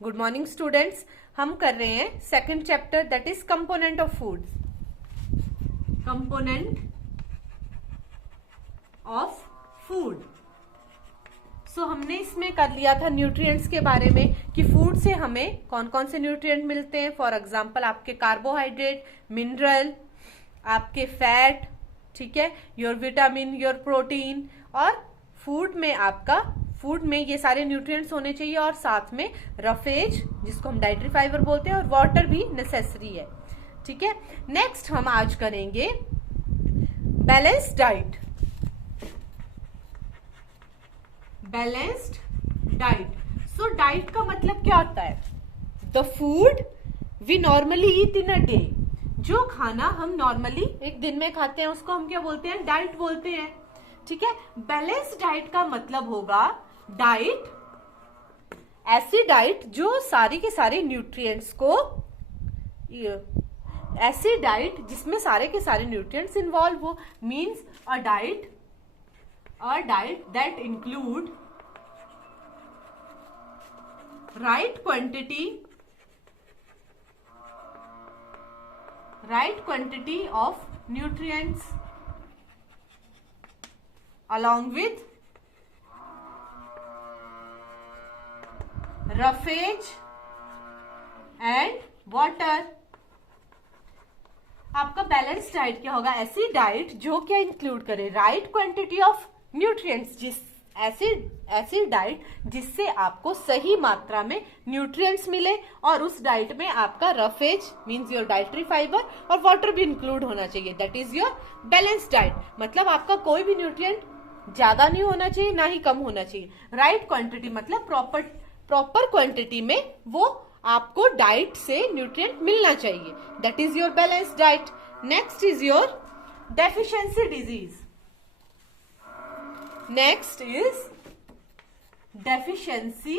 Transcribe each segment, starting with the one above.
Good morning students. हम कर रहे हैं second chapter that is component of food. Component of food. So हमने इसमें कर लिया था न्यूट्रिएंट्स के बारे में कि फूड से हमें कौन कौन से न्यूट्रिएंट मिलते हैं। फॉर एग्जांपल आपके कार्बोहाइड्रेट, मिनरल, आपके फैट, ठीक है, योर विटामिन, योर प्रोटीन। और फूड में ये सारे न्यूट्रिएंट्स होने चाहिए और साथ में रफेज जिसको हम डाइटरी फाइबर बोलते हैं और वाटर भी नेसेसरी है। ठीक है, नेक्स्ट हम आज करेंगे balanced diet. Balanced diet. So diet का मतलब क्या होता है? The food we normally eat in a day. जो खाना हम नॉर्मली एक दिन में खाते हैं उसको हम क्या बोलते हैं? डाइट बोलते हैं। ठीक है, बैलेंस्ड डाइट का मतलब होगा डाइट, ऐसी डाइट जो सारी के सारे न्यूट्रिएंट्स को, ऐसी डाइट जिसमें सारे के सारे न्यूट्रिएंट्स इन्वॉल्व हो। Means a diet that include right quantity of nutrients along with roughage and water। आपका बैलेंस डाइट क्या होगा? ऐसी डाइट जो क्या इंक्लूड करे? राइट क्वांटिटी ऑफ न्यूट्रिएंट्स, ऐसी डाइट जिससे आपको सही मात्रा में न्यूट्रिएंट्स मिले और उस डाइट में आपका roughage means your dietary fibre और वाटर भी इंक्लूड होना चाहिए। That is your balanced diet. मतलब आपका कोई भी न्यूट्रिएंट ज्यादा नहीं होना चाहिए ना ही कम होना चाहिए। राइट क्वांटिटी मतलब प्रॉपर क्वांटिटी में वो आपको डाइट से न्यूट्रिएंट मिलना चाहिए। That is your balanced diet. Next is your deficiency disease. Next is deficiency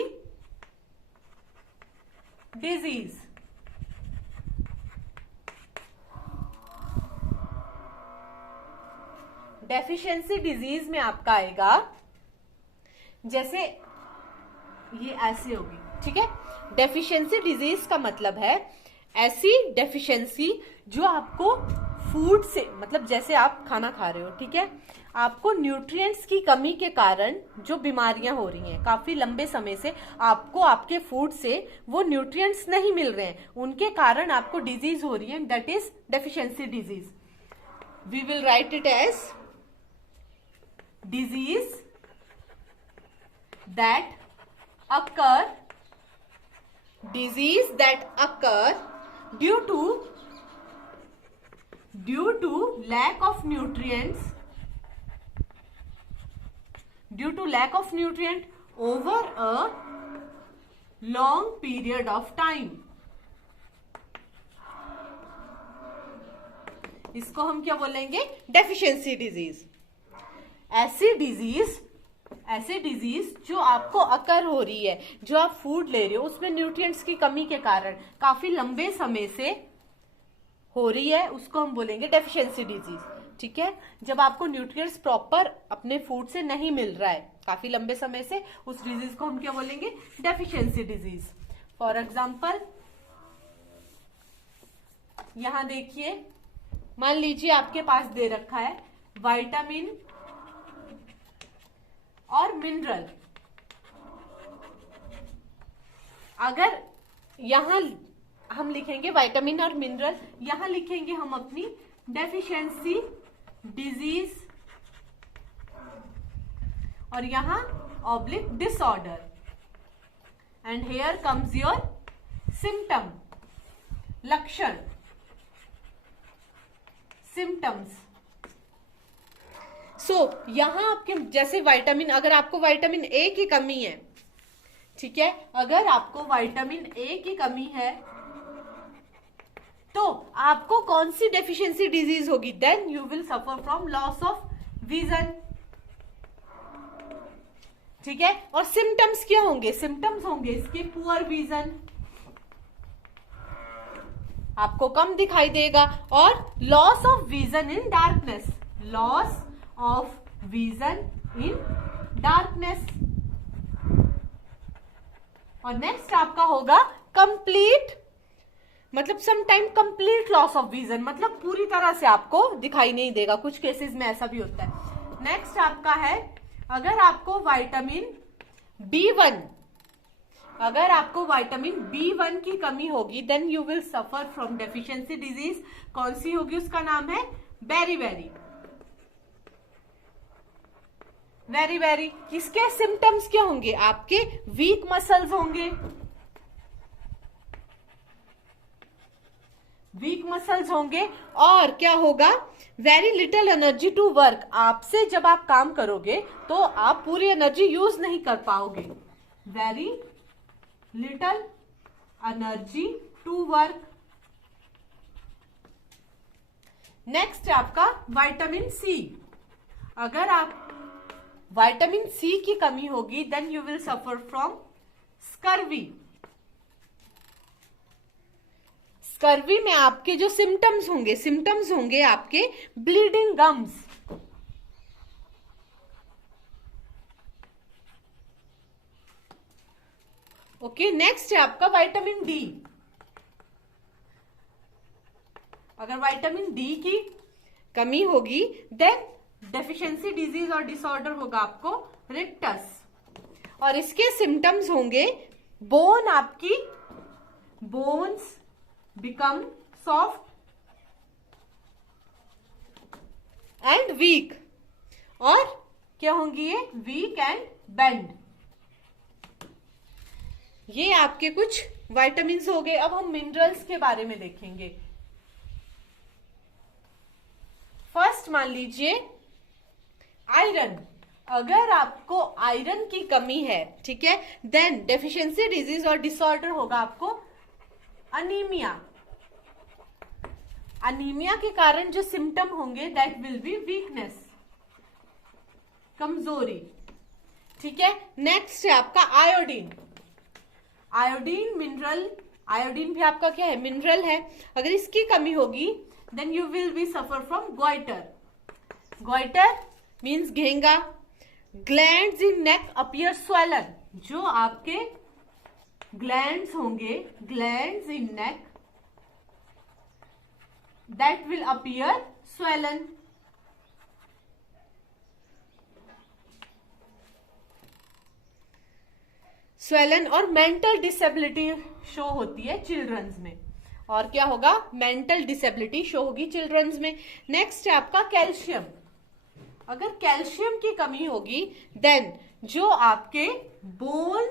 disease। Deficiency disease में आपका आएगा, जैसे ये ऐसे होगी। ठीक है, डेफिशिएंसी डिजीज का मतलब है ऐसी डेफिशिएंसी जो आपको फूड से, मतलब जैसे आप खाना खा रहे हो, ठीक है, आपको न्यूट्रिएंट्स की कमी के कारण जो बीमारियां हो रही हैं, काफी लंबे समय से आपको आपके फूड से वो न्यूट्रिएंट्स नहीं मिल रहे हैं, उनके कारण आपको डिजीज हो रही है। That is deficiency disease. We will write it as disease that occur due to lack of nutrient over a long period of time। इसको हम क्या बोलेंगे? Deficiency disease. ऐसी डिजीज जो आपको अकर हो रही है, जो आप फूड ले रहे हो उसमें न्यूट्रिएंट्स की कमी के कारण काफी लंबे समय से हो रही है, उसको हम बोलेंगे डेफिशिएंसी डिजीज। ठीक है, जब आपको न्यूट्रिएंट्स प्रॉपर अपने फूड से नहीं मिल रहा है काफी लंबे समय से, उस डिजीज को हम क्या बोलेंगे? Deficiency disease. फॉर एग्जांपल यहां देखिए, मान लीजिए आपके पास दे रखा है विटामिन और मिनरल। अगर यहां हम लिखेंगे विटामिन और मिनरल, यहां लिखेंगे हम अपनी डेफिशिएंसी डिजीज और यहां oblique disorder. And here comes your symptom, लक्षण, सिम्टम्स। सो यहां आपके जैसे विटामिन, अगर आपको विटामिन ए की कमी है, ठीक है, अगर आपको विटामिन ए की कमी है तो आपको कौन सी डेफिशिएंसी डिजीज होगी? Then you will suffer from loss of vision. ठीक है, और सिम्टम्स क्या होंगे? सिम्टम्स होंगे इसके पुअर विजन, आपको कम दिखाई देगा, और loss of vision in darkness, loss of vision in darkness. और नेक्स्ट आपका होगा कंप्लीट, मतलब some time complete loss of vision, मतलब पूरी तरह से आपको दिखाई नहीं देगा, कुछ केसेस में ऐसा भी होता है। नेक्स्ट आपका है अगर आपको विटामिन B1, अगर आपको विटामिन B1 की कमी होगी then you will suffer from deficiency disease. कौन सी होगी, उसका नाम है बेरीबेरी। बेरीबेरी, इसके सिम्टम्स क्या होंगे, आपके वीक मसल्स होंगे, वीक मसल्स होंगे, और क्या होगा, very little energy to work. आपसे जब आप काम करोगे तो आप पूरी एनर्जी यूज नहीं कर पाओगे। Very little energy to work. Next आपका विटामिन सी, अगर आप विटामिन सी की कमी होगी then you will suffer from scurvy. Scurvy में आपके जो सिम्टम्स होंगे आपके ब्लीडिंग गम्स। ओके, नेक्स्ट है आपका विटामिन डी। अगर विटामिन डी की कमी होगी देन डेफिशिएंसी डिजीज और डिसऑर्डर होगा आपको रिक्टस, और इसके सिम्टम्स होंगे बोन, आपकी bones become soft and weak, और क्या होंगी ये, वीक एंड बेंड। ये आपके कुछ विटामिन्स हो गए। अब हम मिनरल्स के बारे में देखेंगे। फर्स्ट मान लीजिए आयरन, अगर आपको आयरन की कमी है, ठीक है, देन डेफिशिएंसी डिजीज और डिसऑर्डर होगा आपको अनीमिया। अनीमिया के कारण जो सिम्टम होंगे दैट विल बी वीकनेस, कमजोरी, ठीक है। नेक्स्ट है आपका आयोडीन। आयोडीन मिनरल, आयोडीन भी आपका क्या है, मिनरल है। अगर इसकी कमी होगी then you will be suffer from goiter. Goiter means घेंगा। Glands in neck appear swollen, जो आपके ग्लैंड्स होंगे, glands in neck that will appear swollen. Swollen और मेंटल डिसेबिलिटी शो होती है चिल्ड्रंस में, और क्या होगा, मेंटल डिसेबिलिटी शो होगी चिल्ड्रंस में। नेक्स्ट है आपका कैल्शियम। अगर कैल्शियम की कमी होगी देन जो आपके बोन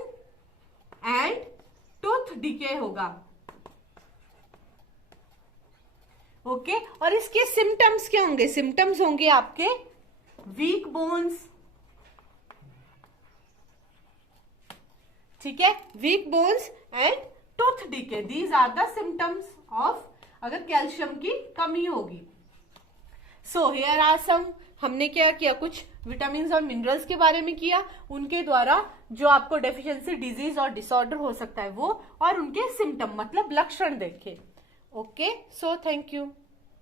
एंड टूथ डिके होगा। ओके, और इसके सिम्टम्स क्या होंगे, सिम्टम्स होंगे आपके वीक बोन्स, ठीक है, weak bones and tooth decay, these are the symptoms of अगर कैल्शियम की कमी होगी। सो हियर आर सम, हमने क्या किया, कुछ विटामिन्स और मिनरल्स के बारे में किया, उनके द्वारा जो आपको डेफिशिएंसी डिजीज और डिसऑर्डर हो सकता है वो, और उनके सिम्टम मतलब लक्षण देखे। Okay, so thank you.